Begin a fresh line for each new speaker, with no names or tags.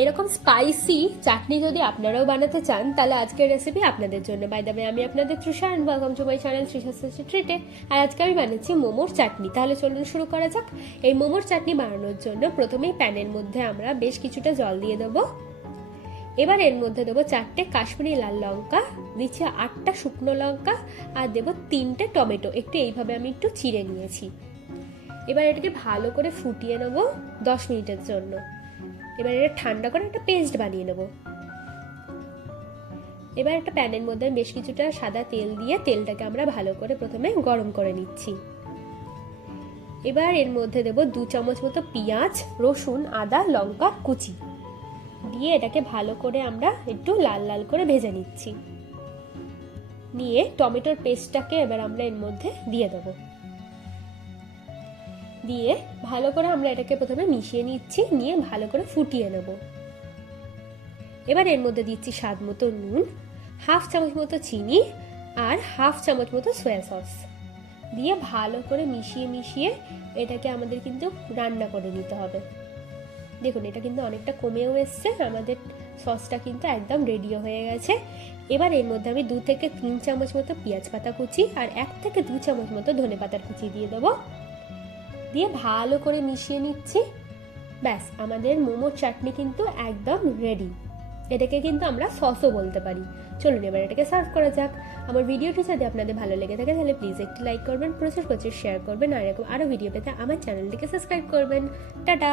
এরকম স্পাইসি চাটনি যদি আপনারাও বানাতে চান, তাহলে আজকের রেসিপি আপনাদের জন্য। বাই দাবে আমি আপনাদের Trisha and welcome to my channel Trisha ট্রিটে আর আজকে আমি বানাচ্ছি মোমোর চাটনি। তাহলে চলুন শুরু করা যাক। এই মোমোর চাটনি বানানোর জন্য প্রথমেই প্যানের মধ্যে আমরা বেশ কিছুটা জল দিয়ে দেবো। এবার এর মধ্যে দেবো চারটে কাশ্মীরি লাল লঙ্কা দিচ্ছি আটটা শুকনো লঙ্কা, আর দেবো তিনটে টমেটো। একটু এইভাবে আমি একটু চিড়ে নিয়েছি। এবার এটাকে ভালো করে ফুটিয়ে নেব দশ মিনিটের জন্য। এবার এটা ঠান্ডা করে একটা পেস্ট বানিয়ে নেব। এবার একটা প্যানের মধ্যে বেশ কিছুটা সাদা তেল দিয়ে তেলটাকে আমরা ভালো করে প্রথমে গরম করে নিচ্ছি। এবার এর মধ্যে দেব দু চামচ মতো পেঁয়াজ, রসুন, আদা, লঙ্কা, কুচি। দিয়ে এটাকে ভালো করে আমরা একটু লাল লাল করে ভেজে নিচ্ছি। নিয়ে টমেটোর পেস্টটাকে এবার আমরা এর মধ্যে দিয়ে দেবো। দিয়ে ভালো করে আমরা এটাকে প্রথমে মিশিয়ে নিচ্ছি, নিয়ে ভালো করে ফুটিয়ে নেব। এবার এর মধ্যে দিচ্ছি স্বাদ মতো নুন, হাফ চামচ মতো চিনি আর হাফ চামচ মতো সয়া সস দিয়ে ভালো করে মিশিয়ে মিশিয়ে এটাকে আমাদের কিন্তু রান্না করে নিতে হবে। দেখুন, এটা কিন্তু অনেকটা কমেও এসছে, আমাদের সসটা কিন্তু একদম রেডিও হয়ে গেছে। এবার এর মধ্যে আমি দু থেকে তিন চামচ মতো পেঁয়াজ পাতা কুচি আর এক থেকে দু চামচ মতো ধনে পাতার কুচি দিয়ে দেবো। দিয়ে ভালো করে মিশিয়ে নিচ্ছি। ব্যাস, আমাদের মোমোর চাটনি কিন্তু একদম রেডি এটাকে কিন্তু আমরা সসও বলতে পারি। চলুন, এবার এটাকে সার্ভ করা যাক। আমার ভিডিওটি যদি আপনাদের ভালো লেগে থাকে, তাহলে প্লিজ একটি লাইক করবেন, প্রচুর প্রচুর শেয়ার করবেন, আর এরকম আরও ভিডিও পেতে আমার চ্যানেলটিকে সাবস্ক্রাইব করবেন। টাটা!